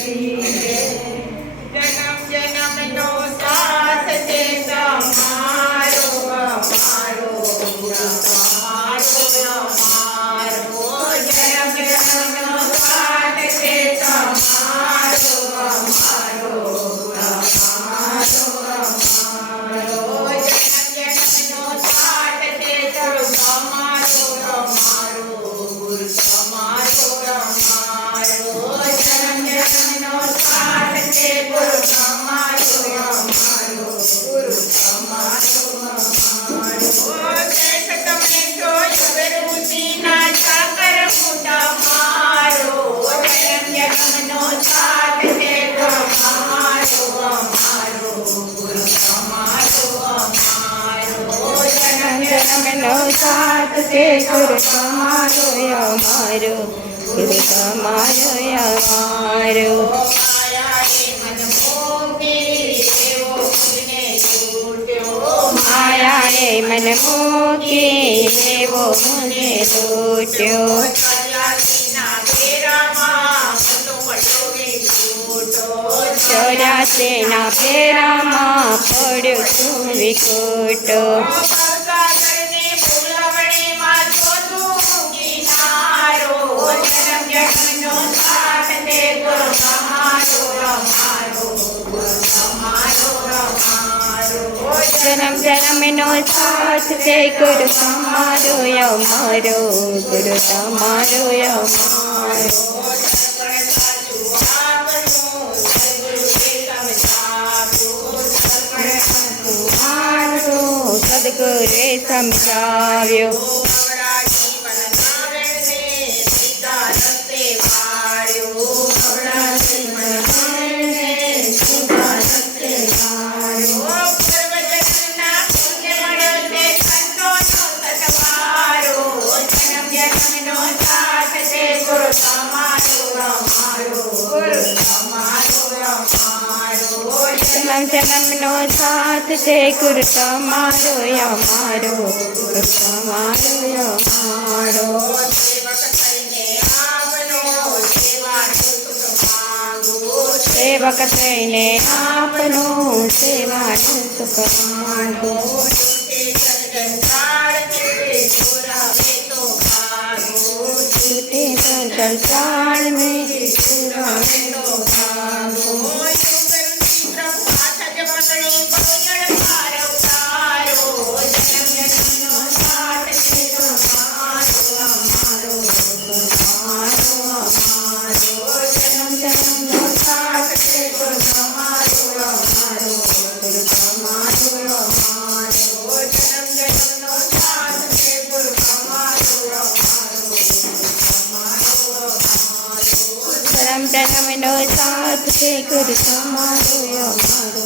ชีเดจนำเจนำเปนโด તમારો અમારો ગુરુ તમારો અમારો ગુરુ તમારો અમારો માયાએ મન મૂકી એવો મને લૂટ્યો. ચોર્યાસીના ફેરામાં પડ્યો છું વિકુટો જન્મ જન્મનો સાથ છે ગુરુ તમારો અમારો ગુરુ તમારો અમારો સદગુરે સમજાવ્યો જન્મ જન્મનો સાથ છે ગુરુ તમારો અમારો ગુરુ તમારો અમારો સેવક થઈને આપનો સેવાનું સુખ માંગો સંસાર મેં રામ રામ નો સાથ છે ગુરુ તમારો અમારો